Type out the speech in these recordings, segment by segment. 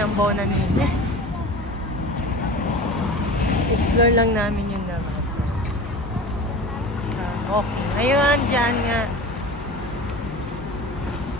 ng Bonamine. Explore lang namin yung labas. Okay. Ayun, dyan nga.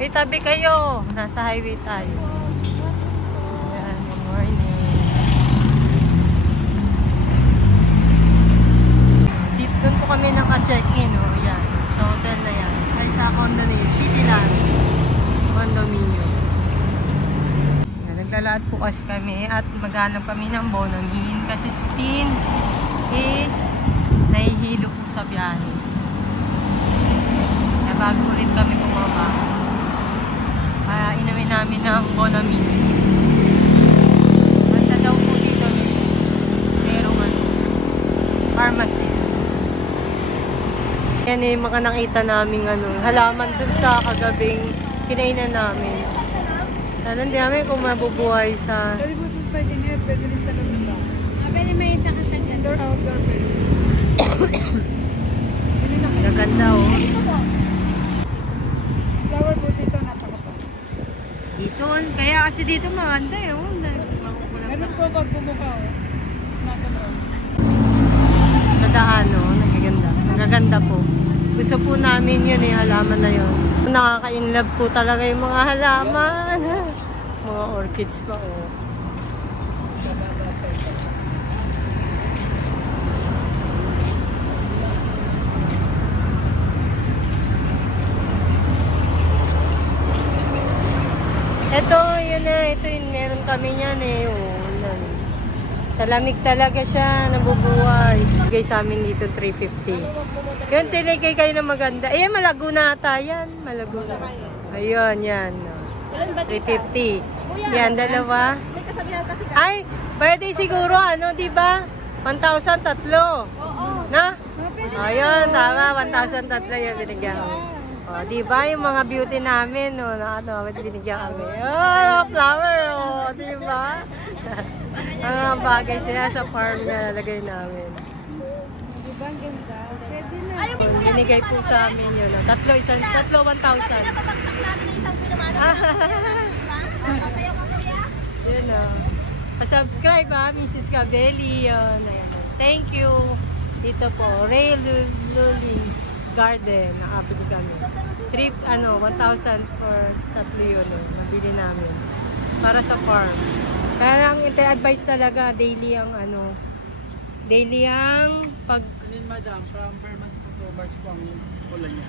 May tabi kayo. Nasa highway tayo. Ayan, good morning. Dito doon po kami naka-check-in. Ayan, sa hotel na yan. Ay, sa condo na yun. Cityland condominium. Ayan, naglalaan po kasi kami at maghanap kami ng Bonamine. Kasi si Tin is nahihilo po sa biyahe. Kaya bago ulit kami bumaba, inumin namin ng Bonamine. Basta daw po dito merong pharmacy. Yan yung mga nakita namin halaman dun sa kagabing kinainan namin. Sana hindi namin kung mabubuhay sa... Pwede po sa pwede niya, pwede rin sa loob. Pwede may nakasag indoor, outdoor, pwede. Gaganda Flower po dito, napaka. Dito, kaya kasi dito maganda Meron po pag bumuka nasa loob. Sa daan nagaganda. Nagaganda po. Gusto po namin yun halaman na yun. Nakaka-inlove po talaga yung mga halaman. Mga orchids pa Ito, ito yun, meron kami yan Sa lamig talaga siya, nabubuhay. Bigay sa amin dito, 350. Yun, tiligay kayo na maganda. Ayan, malago na ata yan. Malago na. Ayun, yan. 350. Yan, dalawa. May kasabihan kasi ka. Ay, pwede siguro, diba? 1,000, tatlo. Na? Ayun, tama, 1,000, tatlo yan, binigyan kami. Diba, yung mga beauty namin, binigyan kami. Flower, diba? Mga bagay sila sa farm na lalagay namin. Diba, ang ganda. Pwede na. Binigay po sa amin yun. Tatlo, 1,000. Napapagsak natin ng isang pinamano. Sasayaw ka kaya? Yun Pa-subscribe Mrs. Cabelli. Yun. Thank you. Dito po, Ray Lully Garden. Nakabili kami. 1,000 for tatlo yun. Nabili namin. Para sa farm. Kaya lang ite-advise talaga daily ang pag... Madam, from Vermont to March po ang pula niya.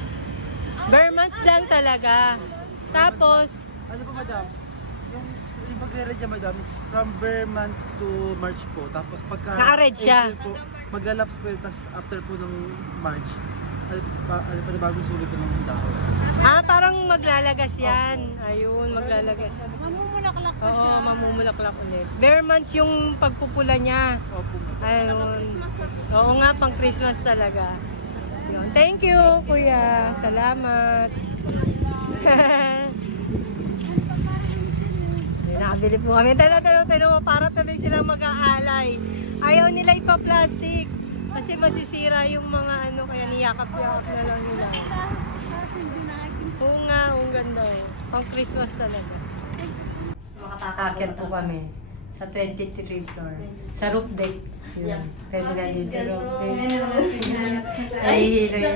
Vermont lang talaga. Tapos... Ano po madam? Yung pag-red niya madam is from Vermont to March po. Tapos pagka... Naka-red siya. Mag-lapse po yun. Tapos after po ng March, bagong sulit po ng dahon. Parang maglalagas yan. Ayun, maglalagas. Mamumulaklak pa siya. Oo, mamumulaklak ulit. Bare months yung pagpupula niya. Ayun. Oo nga, pang Christmas talaga. Yun. Thank you, kuya. Salamat. Nakabili po kami. Talo, para tuloy silang mag-aalay. Ayaw nila ipa-plastic. Kasi masisira yung mga kaya niyakap-yakap na lang nila. Oo nga, ang ganda. Pang Christmas talaga. Makakakakyan po kami sa 23 floor. Sa roof deck. Yun. Pwede na dito roof deck. Nahihilo yun.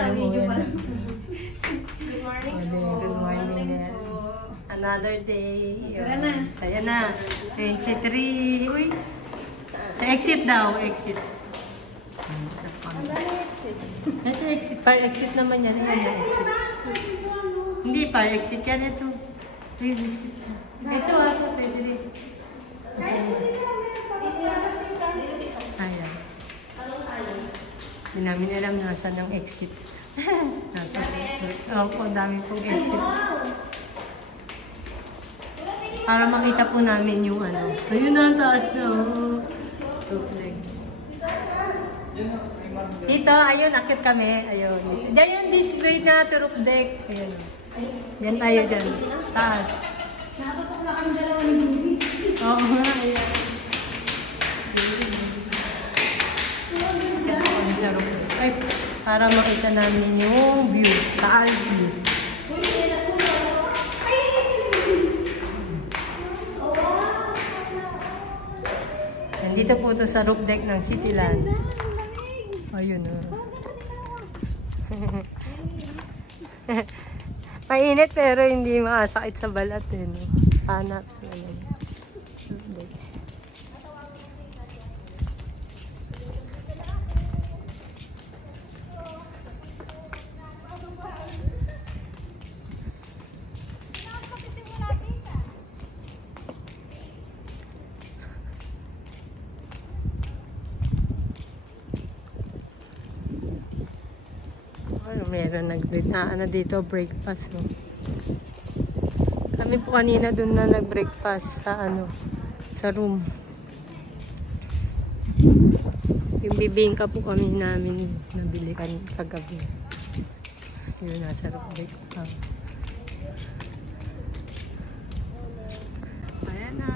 Good morning po. Good morning. Another day. Kaya na. 23. Uy. Sa exit daw. Exit. Ito exit. Par exit naman yan. Exit. Hindi, par exit yan ito. Exit. Ito pwede rin. Ayan. Hindi namin alam nasan ang exit. Opo, dami pong exit. Para makita po namin yung Ayun na, taas na. Dito, ayun, akit kami. Ayun. Diyan yung display na to roof deck. Ayun. Yan tayo dyan. Taas. Nakatutok na kami dalawa ni Julie. Oo nga, ayan. Ay, para makita namin yung view. Taas view. Dito po to sa roof deck ng Cityland. Ayun o. Mainit pero hindi makasakit sa balat eh. No? Hanap. Ayun. Roof deck. Meron ano dito, breakfast. No? Kami po kanina dun na nag-breakfast sa sa room. Yung bibingka po kami namin nabili kagabi. Yun, nasa room breakfast. Ayan na.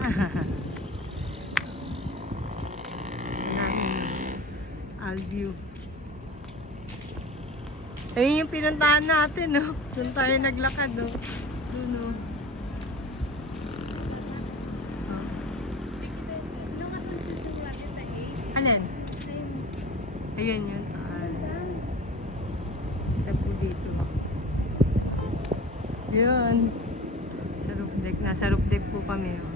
Alview. Ayun yung pinuntahan natin, no? Doon tayo naglakad, no? Doon, no? Alin? Ayun yun. Ito po dito. Yun. Sa roof deck. Nasa roof deck po kami, oh.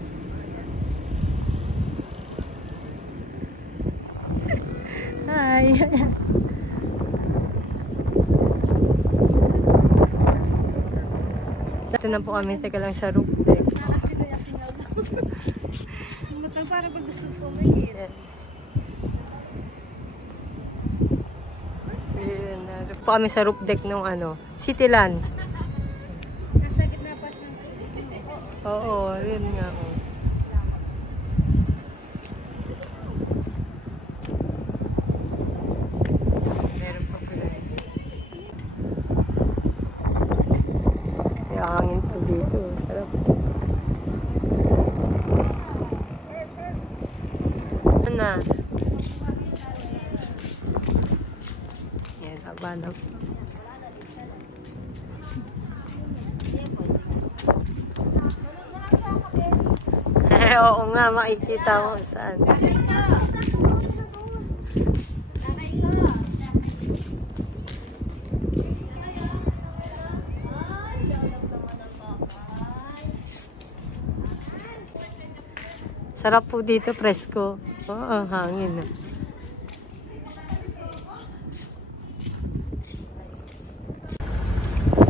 Hi! Ito na po kami, teka lang sa roof deck. Para pag gusto ko mahit. Ayun, ito po kami sa roof deck ng Cityland. Nasa gitna pa siya. Oo, yun nga. Oh. Meron pa pala. Hangin po dito. Sarap. Na. Yan, abanap. Oo nga, makikita mo saan. Sarap po dito, presko. Oo, hangin.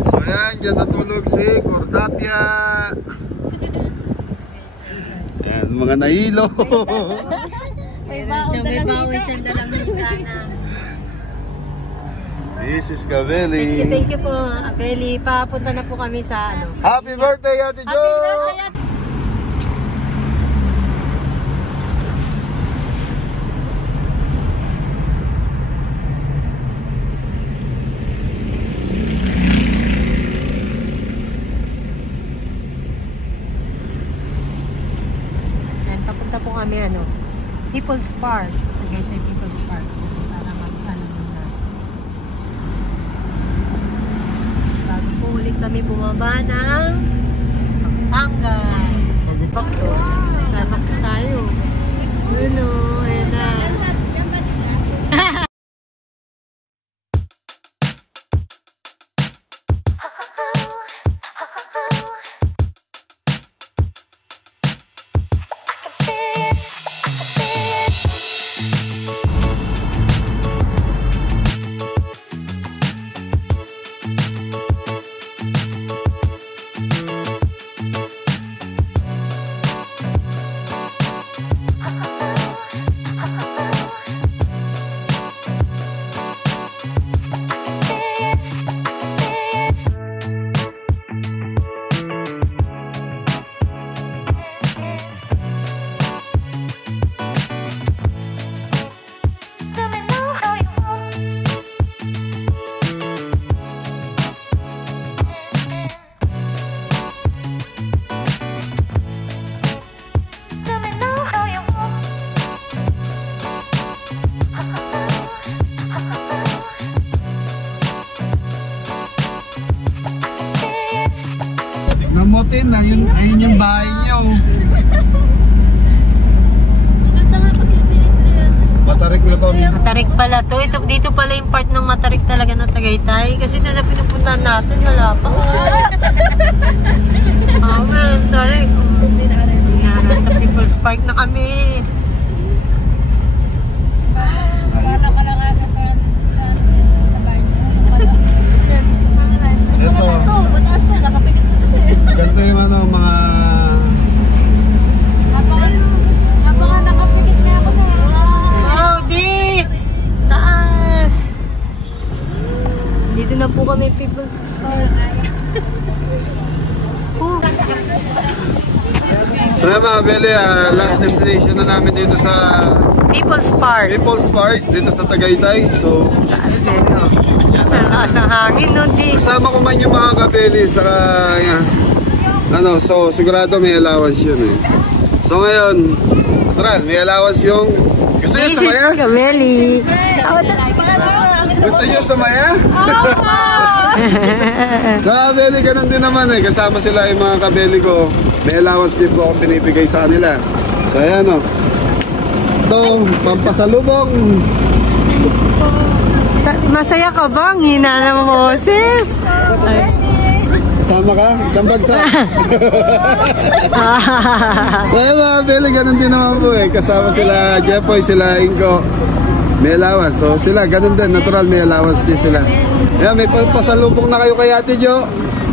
So yan, dyan natulog si Cordapia. Yan, mga nahilo. May baon siyang dalang hintana. This is Kabeli. Thank you po, Abeli. Papunta na po kami sa Happy birthday, Ate Jo! Happy birthday, Ate. Papunta po kami People's Park. Tagaytay People's Park. Para muna. Bago po ulit kami bumaba ng Pampanga. Starbucks tayo. Ayan na. Namotin, ayun yung bahay niyo. Maganda nga kasi Matarik na to. Matarik pala to. Ito, dito pala yung part ng matarik talaga na Tagaytay. Kasi na pinupuntahan natin, wala pa. Oo, matarik. Nasa People's Park na kami. Ito. Ganito yung ano, mga... Wow, di! Taas! Dito na po kami, People's Park. So yan mga Beli, last destination na namin dito sa People's Park. People's Park, dito sa Tagaytay. So, Taas ng hangin, no? Di. kasama ko man yung mga kabeli sa ano, so sigurado may allowance yun eh. So ngayon, natural, may allowance yung gusto nyo sumaya? Kabeli. Gusto nyo sumaya? Sa kabeli, ganun din naman eh. Kasama sila yung mga kabeli ko. May allowance din po akong binibigay sa kanila. So ayan o. Ito, pampasalubong. Masaya ka ba? Ang hina ng Moses. Kasama ka? Isang bagsak. So ayan mga kabeli, ganun din naman po eh. Kasama sila Jepoy, sila Ingo. May allowance. So sila, ganun din. Natural, may allowance din sila. Ayan, may pasalubong na kayo kay Ate Jo.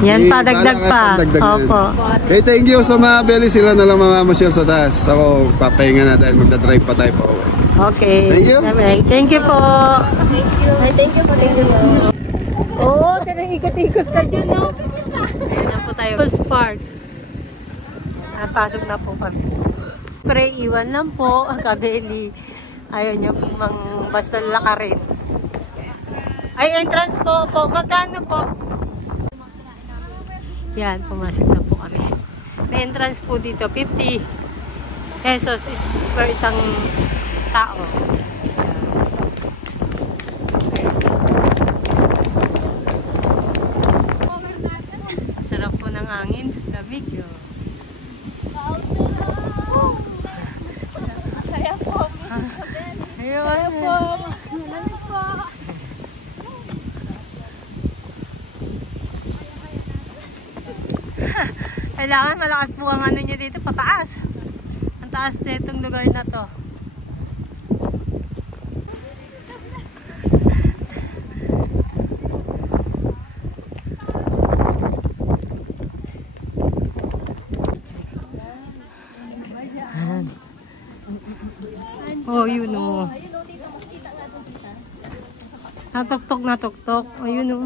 Yan pa, dagdag pa. Opo. Okay, thank you sa mga belly. Sila na lang mamamasyal sa taas. Ako, papahinga na dahil magdadrive pa tayo pa uwi. Okay. Thank you. Thank you po. Thank you po. Oo, tinang ikot-ikot ka dyan, no? Ayan na po tayo. People's Park. Pasok na po kami. Pre, iwan lang po ang kabeli. Ayaw niya po basta lakarin. Ay, entrance po. Magkano po? Yan, pumasok na po kami. May entrance po dito. 50 pesos is per isang tao. Sarap po ng hangin. Lamig yun. Masaya po, Mrs. Kabel. Ayun po. Malamig po. Kailangan malakas po ang ano nyo dito, pataas. Ang taas na itong lugar na to. Ayan. Oh, yun o. Ayun o, dito. Kita nga doon kita. Natuktok na tuktok. Ayun o.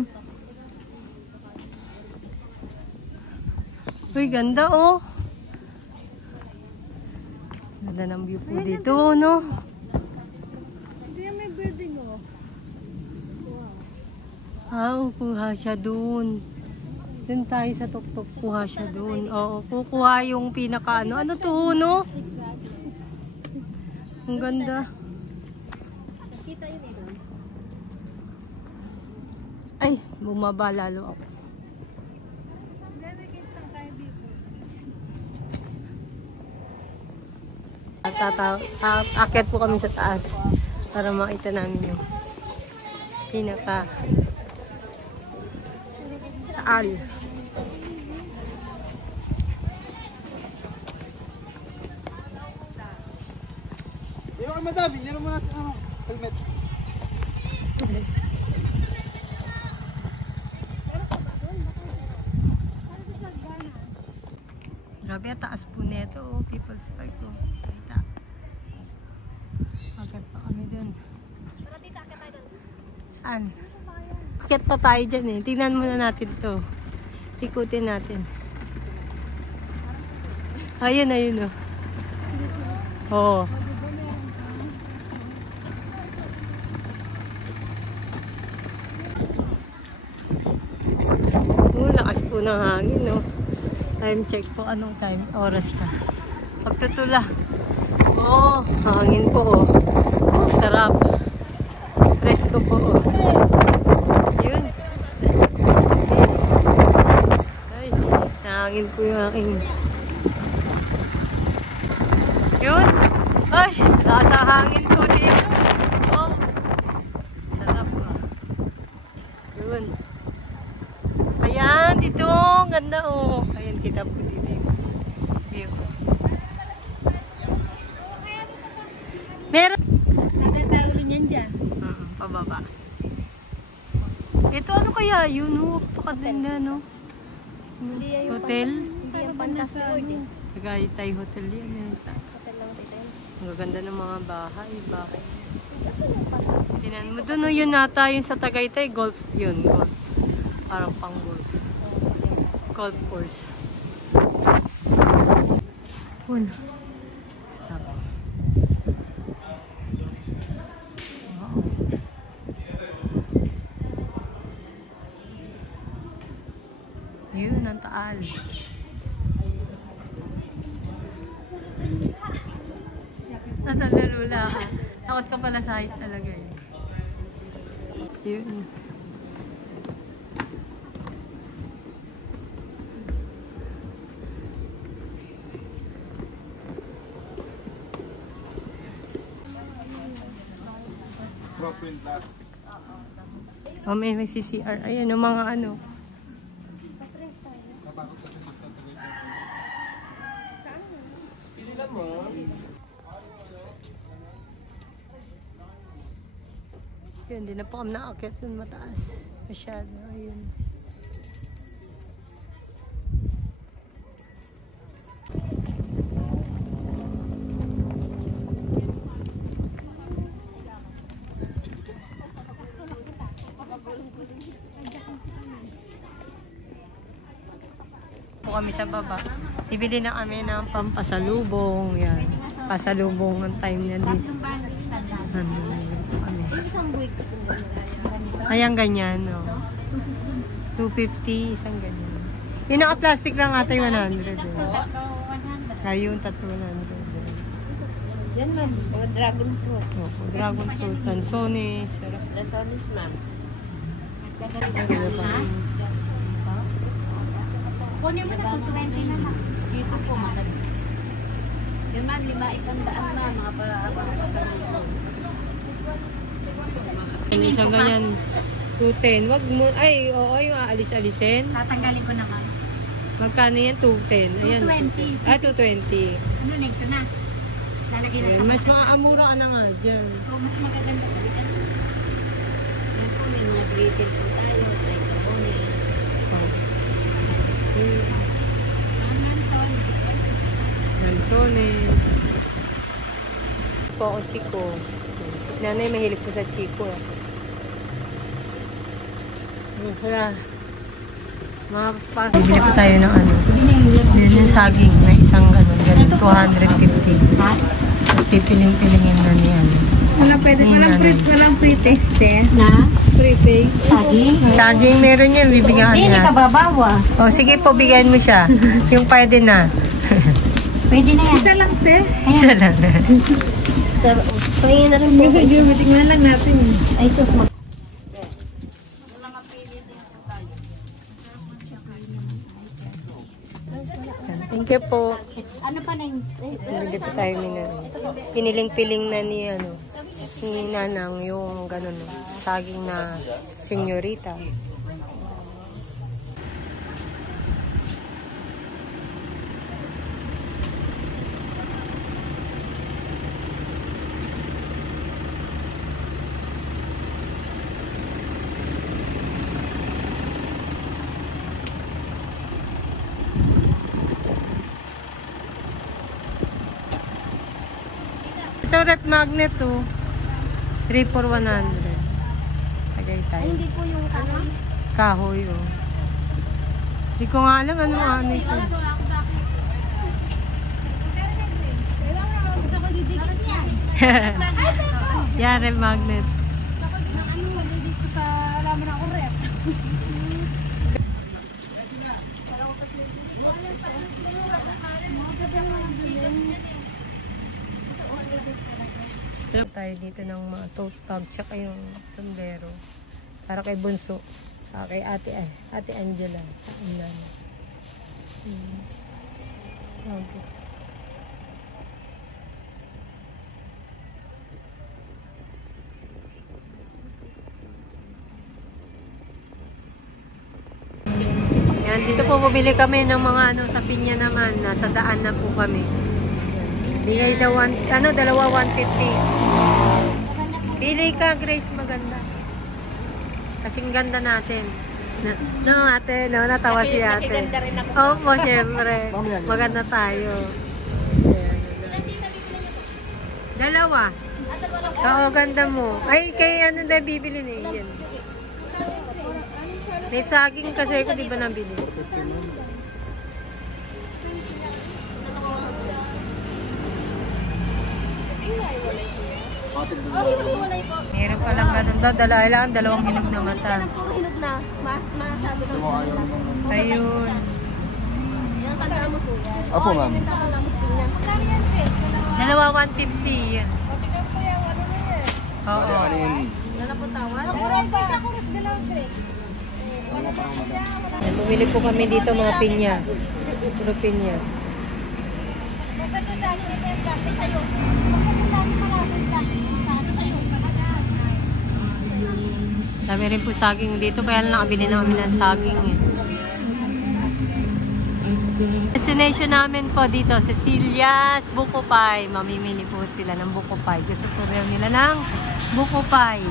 Uy, ganda oh. Ganda ng view po dito, no? Hindi may building o. Kuha siya dun. Dun tayo sa tuktok, kuha siya dun. Oo, kukuha yung pinaka ano. Ano to, no? Ang ganda. Mas kita yun eh doon. Ay, bumaba lalo ako. Akit po kami sa taas para makita namin yung pinaka taal. Hindi mo madami, hindi mo na sa helmet. Grabe, taas po neto, oh, People's Park ko. Kita. Akit pa kami dun. Tara dito, akit tayo doon. Saan? Akit pa tayo dyan eh. Tingnan muna natin to. Ikutin natin. Ayun, ayun oh. Oo. Lakas po ng hangin, no? Time check po. Anong time? Oras na. Pagtutula. Oh, hangin po, oh. Oh, sarap. Presko po, oh. Yun. Ay, nahangin po yung aking... Yun. Ay, lakas ang hangin po dito. ganda oh. Ayan, kita po dito yung view. Meron. Nagatayo rin yan dyan. Pababa. Ito ano kaya yun oh. Pakaganda no. Hindi yan yung Hotel. Hindi yan Fantastic World eh. Tagaytay Hotel yan. Hotel lang tayo. Ang gaganda ng mga bahay. Bakit? Kasi yung Fantastic. Tinan mo doon oh, yun nata yung sa Tagaytay. Golf yun. Golf. Parang pang golf. Golf course. Wala. Yun, ang taal. Natalala ka. Takot ka pala sa height talaga eh. Yun. Oh, may CCR. Ayan, yung mga ano. Yun, hindi na po kami nakakit dun mataas. Masyado, ayun. Po kami sa baba. Ibili na kami ng pampasalubong. Yan. Pasalubong ang time na dito. Nandun kami. Yung isang buwig. Ayan ganyan, no. 250, isang ganyan. Yung naka-plastic lang ata yung 100. Eh. Kaya yung tatlo 100. Yan ma'am. O dragon fruit. Opo, dragon fruit, lansones. Lasonis ma'am. Kunin mo na 220 na lang. Chito po matalis. Yan ma'am, 500 na mga para sa Isang ganyan, 210. Wag mo, ay, oo, yung aalis-alisin. tatanggalin ko naman. Magkano yan? 210. Ayan. 220. Ah, 220. Ano, nagto na. Lalagyan na Ayan, mas makaamura ka na nga dyan. So, mas magaganda po. Yan po, may mga grated po tayo. Like sabone. Lansones. Po ako chiko. Nanay, mahilig ko sa chiko. Kaya, bibili po tayo ng ano. Yun yung saging na isang ganun. 250. Tapos pipiling-pilingin na ni ano. Walang pre-taste eh. Na? Pre-taste. Saging? Saging meron yan, bibigyan Hindi, niya. nakababawa. O sige po, bigyan mo siya. Yung pwede na. Pwede na yan. Isa lang, te. Isa lang. Pwede na rin po. Tingnan lang natin. Ay, sus. Thank you po. Ano pa na yung... Bili po tayo piniling-piling na ni ano, ni Nanang yung ganun, saging na senyorita. Ito rep magnet to. 3 for 100. Tagay tayo. Hindi po yung kahoy. Kahoy oh. Hindi ko nga alam ano ano ito. Gusto ko didikit yan. Yan rep magnet. Ano magdidikit ko sa alaman ako rep. Tayo dito ng mga tote bag tsaka yung sombrero para kay Bunso, kay ate Angela sa unan. Okay. Yan Dito po bumili kami ng mga ano sa pinya naman. Nasa daan na po kami. Bigay daw dalawa 150. Pili ka, Grace, maganda. Kasing ganda natin. No, ate, no, natawa si ate. Nakiganda rin ako. Opo, syempre. Maganda tayo. Dalawa. Oo, ganda mo. Ay, kay ano na bibili na yan. May saging kasi ko, di ba nabili? Meron pa lang ganun daw. Kailangan dalawang hinog na mata. Puro hinog na. Masabi ng Ayun. Yan, tandaan mo po yan. Opo, ma'am. Tandaan mo po yan. Magkano yan, Chris? Dalawa 150 yan. Oo. Wala po tawad? Kuris, isa kuris, dalawang Chris. Bumili po kami dito mga pinya. Puro pinya. Magkano dami ni Chris, kasi sa'yo. Magkano dami maraming dami. Magkano sa'yo. Dami rin po saging dito. Kaya lang nakabili na kami ng saging eh. Destination namin po dito, Cecilia's Buko Pie. Mamimili po sila ng Buko Pie. Gusto po rin nila ng Buko Pie.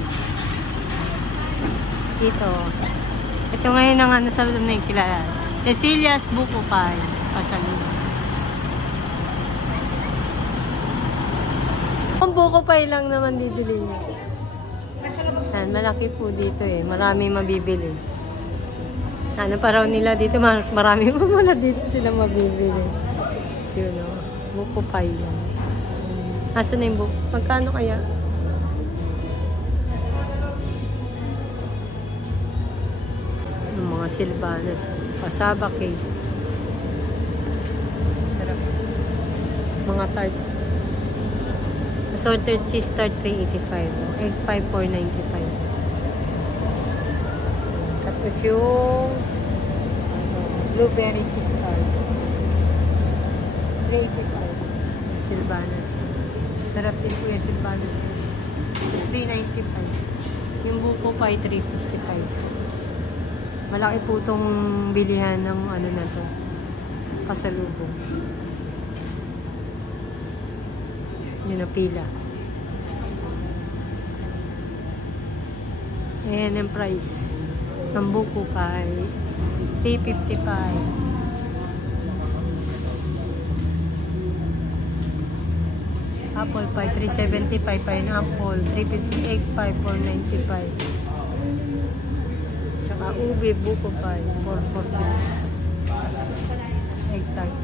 Dito. Ito ngayon ang ano sa yung kilala. Cecilia's Buko Pie. Pasalubong. Ang Buko Pie lang naman bibili niya. Yan, malaki po dito eh. Marami mabibili. Ano pa raw nila dito, mas marami pa mula dito sila mabibili. Yun o, buko pie yan. Asa na yung buko? Magkano kaya? Yung mga silbanas. Pasabak eh. Sarap. Mga tart. Assorted cheese tart 385. Egg pie 495. Tapos yung blueberry cheese tart. 385. Silvanas. Sarap din po yung silvanas. 395. Yung buko pie 355. Malaki po itong bilihan ng ano na to. Pasalubong. Yun na pila. Ayan ang price. Ang buko pie, 355. Apple pie, 375. Pineapple, 350. Egg pie, 495. Tsaka ube, buko pie, 440. Egg tart.